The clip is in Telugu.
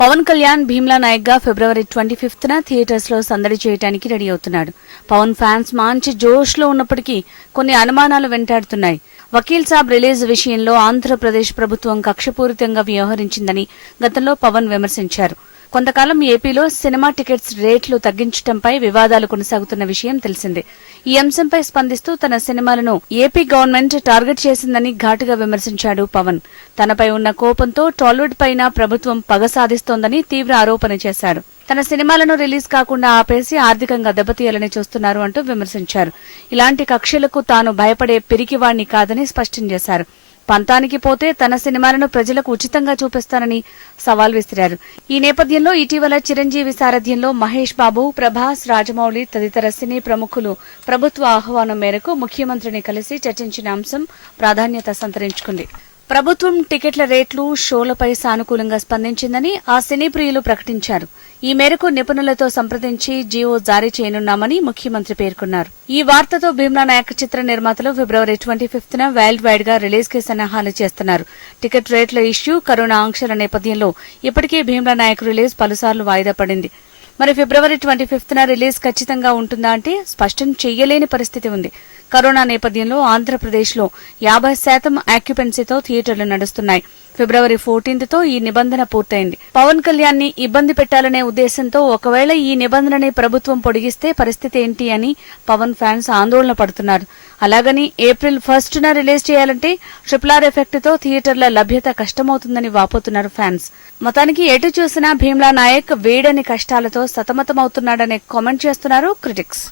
పవన్ కళ్యాణ్ భీమ్లా నాయక్గా ఫిబ్రవరి ట్వంటీ ఫిఫ్త్ న థియేటర్స్లో సందడి చేయడానికి రెడీ అవుతున్నాడు. పవన్ ఫ్యాన్స్ మంచి జోష్లో ఉన్నప్పటికీ కొన్ని అనుమానాలు వెంటాడుతున్నాయి. వకీల్ సాబ్ రిలీజ్ విషయంలో ఆంధ్రప్రదేశ్ ప్రభుత్వం కక్షపూరితంగా వ్యవహరించిందని గతంలో పవన్ విమర్శించారు. కొంతకాలం ఏపీలో సినిమా టికెట్స్ రేట్లు తగ్గించడంపై వివాదాలు కొనసాగుతున్న విషయం తెలిసిందే. ఈ అంశంపై స్పందిస్తూ తన సినిమాలను ఏపీ గవర్నమెంట్ టార్గెట్ చేసిందని ఘాటుగా విమర్శించాడు పవన్. తనపై ఉన్న కోపంతో టాలీవుడ్ పైన ప్రభుత్వం పగ సాధిస్తోందని తీవ్ర ఆరోపణ చేశాడు. తన సినిమాలను రిలీజ్ కాకుండా ఆపేసి ఆర్థికంగా దెబ్బతీయాలని చూస్తున్నారు అంటూ విమర్శించారు. ఇలాంటి కక్షలకు తాను భయపడే పిరికివాణ్ణి కాదని స్పష్టం చేశారు. పంతానికి పోతే తన సినిమాలను ప్రజలకు ఉచితంగా చూపిస్తానని సవాల్ విసిరారు. ఈ నేపథ్యంలో ఇటీవల చిరంజీవి సారథ్యంలో మహేష్ బాబు ప్రభాస్ రాజమౌళి తదితర సినీ ప్రముఖులు ప్రభుత్వ ఆహ్వానం మేరకు ముఖ్యమంత్రిని కలిసి చర్చించిన అంశం ప్రాధాన్యత సంతరించుకుంది. ప్రభుత్వం టికెట్ల రేట్లు షోలపై సానుకూలంగా స్పందించిందని ఆ సినీ ప్రియులు ప్రకటించారు. ఈ మేరకు నిపుణులతో సంప్రదించి జీవో జారీ చేయనున్నామని ముఖ్యమంత్రి పేర్కొన్నారు. ఈ వార్తతో భీమ్లా నాయక్ చిత్ర నిర్మాతలు ఫిబ్రవరి ట్వంటీ ఫిఫ్త్ న వరల్డ్ వైడ్గా రిలీజ్కి సన్నాహాలు చేస్తున్నారు. టికెట్ రేట్ల ఇష్యూ కరోనా ఆంక్షల నేపథ్యంలో ఇప్పటికే భీమ్లా నాయక్ రిలీజ్ పలుసార్లు వాయిదా పడింది. మరి ఫిబ్రవరి ట్వంటీ ఫిఫ్త్ న రిలీజ్ ఖచ్చితంగా ఉంటుందా అంటే స్పష్టం చెయ్యలేని పరిస్థితి ఉంది. కరోనా నేపథ్యంలో ఆంధ్రప్రదేశ్లో యాభై శాతం ఆక్యుపెన్సీతో థియేటర్లు నడుస్తున్నాయి. ఫిబ్రవరి ఫోర్టీన్త్తో ఈ నిబంధన పూర్తయింది. పవన్ కళ్యాణ్ని ఇబ్బంది పెట్టాలనే ఉద్దేశంతో ఒకవేళ ఈ నిబంధనని ప్రభుత్వం పొడిగిస్తే పరిస్థితి ఏంటి అని పవన్ ఫ్యాన్స్ ఆందోళన పడుతున్నారు. అలాగని ఏప్రిల్ ఫస్ట్ న రిలీజ్ చేయాలంటే ట్రిపుల్ ఆర్ ఎఫెక్ట్తో థియేటర్ల లభ్యత కష్టమవుతుందని వాపోతున్నారు ఫ్యాన్స్. మొత్తానికి ఎటు చూసినా భీమ్లా నాయక్ వేడని కష్టాలతో సతమతమవుతున్నాడనే కామెంట్ చేస్తున్నారు క్రిటిక్స్.